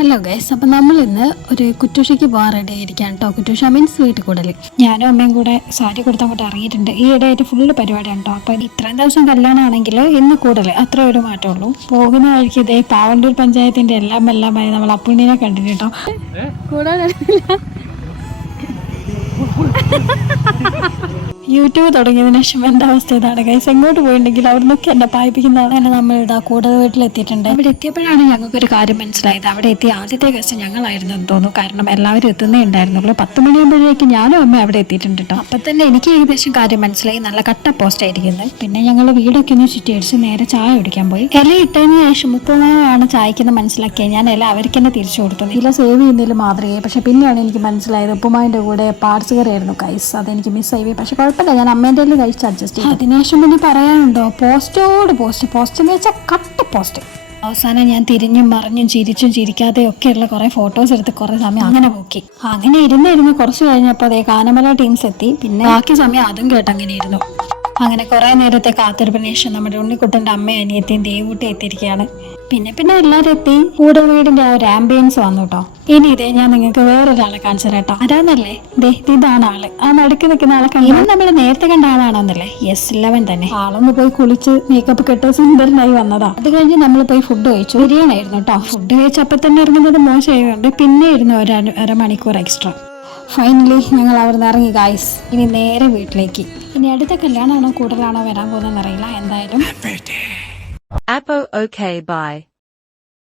Hello guys, അപ്പം നമ്മൾ ഇന്ന് ഒരു കുറ്റൂഷയ്ക്ക് പോകാൻ റെഡി ആയിരിക്കാം കേട്ടോ. കുറ്റൂഷ മീൻസ് വീട്ടിൽ കൂടൽ. ഞാനും അമ്മയും കൂടെ സാരി കൊടുത്ത് അങ്ങോട്ട് ഇറങ്ങിയിട്ടുണ്ട്. ഈ ഇടയായിട്ട് ഫുള്ള് പരിപാടിയാണ് കേട്ടോ. അപ്പം ഇത്രയും ദിവസം കല്യാണമാണെങ്കിൽ ഇന്ന് കൂടൽ അത്ര ഒരു മാറ്റമുള്ളൂ. പോകുന്ന വഴിക്ക് ഇതേ പാവണ്ടൂർ പഞ്ചായത്തിൻ്റെ എല്ലാമായി നമ്മൾ അപ്പുണ്ണിനെ കണ്ടിട്ട് കേട്ടോ. യൂട്യൂബ് തുടങ്ങിയതിന് ശേഷം എൻ്റെ അവസ്ഥ ഇതാണ് ഗൈസ്. എങ്ങോട്ട് പോയിട്ടുണ്ടെങ്കിൽ അവിടെ നിന്നൊക്കെ എന്നെ പായിപ്പിക്കുന്നതാണ്. തന്നെ നമ്മൾ ഇതാ കൂടുതൽ വീട്ടിലെത്തിയിട്ടുണ്ട്. അവിടെ എത്തിയപ്പോഴാണ് ഞങ്ങൾക്കൊരു കാര്യം മനസ്സിലായത്. അവിടെ എത്തിയ ആദ്യത്തെ ഗസ്റ്റ് ഞങ്ങളായിരുന്നു എന്ന് തോന്നുന്നു. കാരണം എല്ലാവരും എത്തുന്നേ ഉണ്ടായിരുന്നുള്ളൂ. 10 മണിയാകുമ്പോഴേക്ക് ഞാനും അമ്മ അവിടെ എത്തിയിട്ടുണ്ട് കേട്ടോ. അപ്പം തന്നെ എനിക്ക് ഏകദേശം കാര്യം മനസ്സിലായി. നല്ല കട്ട പോസ്റ്റ് ആയിരിക്കുന്നത്. പിന്നെ ഞങ്ങൾ വീടൊക്കെ ഒന്ന് ചുറ്റി അടിച്ച് നേരെ ചായ കുടിക്കാൻ പോയി. ഇല ഇട്ടതിന് ശേഷം 30 ചായക്കെന്ന് മനസ്സിലാക്കിയത് ഞാൻ ഇല അവർക്ക് തന്നെ തിരിച്ചു കൊടുത്തു. ഇല സേവ് ചെയ്യുന്നതിൽ മാതൃകയായി. പക്ഷെ പിന്നെയാണ് എനിക്ക് മനസ്സിലായത് ഉപ്പുമാവിൻ്റെ കൂടെ പാർട്സ് കറി ആയിരുന്നു ഗൈസ്. അതെനിക്ക് മിസ്സായി. പക്ഷെ കുഴപ്പമില്ല, ഞാൻ അമ്മേൻ്റെ കഴിച്ച് അഡ്ജസ്റ്റ് ചെയ്തു. അതിനുശേഷം പിന്നെ പറയാനുണ്ടോ, പോസ്റ്റ് എന്ന് വെച്ചാൽ കട്ട പോസ്റ്റ്. അവസാനം ഞാൻ തിരിഞ്ഞും മറിഞ്ഞും ചിരിച്ചും ചിരിക്കാതെ ഒക്കെയുള്ള കുറേ ഫോട്ടോസ് എടുത്ത് കുറേ സമയം അങ്ങനെ നോക്കി. അങ്ങനെ ഇരുന്ന് കുറച്ച് കഴിഞ്ഞപ്പോൾ അതേ കാനമല ടീംസ് എത്തി. പിന്നെ ബാക്കി സമയം അതും കേട്ടങ്ങനെ ഇരുന്നു. അങ്ങനെ കുറേ നേരത്തെ കാത്തിരിപ്പിന് ശേഷം നമ്മുടെ ഉണ്ണിക്കുട്ടൻ്റെ അമ്മയും അനിയത്തിയും ദേവൂട്ടി എത്തിയിരിക്കുകയാണ്. പിന്നെ എല്ലാവരും എത്തി. കൂടെ വീടിൻ്റെ ആ ഒരു ആംബിയൻസ് വന്നു കേട്ടോ. ഇനി ഇതേ ഞാൻ നിങ്ങൾക്ക് വേറൊരാളെ കാണിച്ചു തരാട്ടോ. ആരാന്നല്ലേ, ദേ ഇതാണ് ആള്. ആ നടുക്ക് നിൽക്കുന്ന ആളെ കണ്ടു. ഇവൻ നമ്മൾ നേരത്തെ കണ്ട ആളാണെന്നല്ലേ? യെസ്, 11 തന്നെ. ആളൊന്ന് പോയി കുളിച്ച് മേക്കപ്പ് കെട്ട് സുന്ദരനായി വന്നതാ. അത് കഴിഞ്ഞ് നമ്മൾ പോയി ഫുഡ് കഴിച്ചു. ബിരിയാണി ആയിരുന്നു കേട്ടോ. ഫുഡ് കഴിച്ചപ്പോൾ തന്നെ ഇറങ്ങുന്നത് മോശമായതുകൊണ്ട് പിന്നെ ഇരുന്നു അരമണിക്കൂർ എക്സ്ട്രാ. ഫൈനലി ഞങ്ങൾ അവിടെ നിന്ന് ഇറങ്ങി ഗായ്സ്. ഇനി നേരെ വീട്ടിലേക്ക്. ഇനി അടുത്ത കല്യാണമാണോ കൂടുതലാണോ വരാൻ പോകുന്നതെന്ന് അറിയില്ല. എന്തായാലും Appo, okay, bye.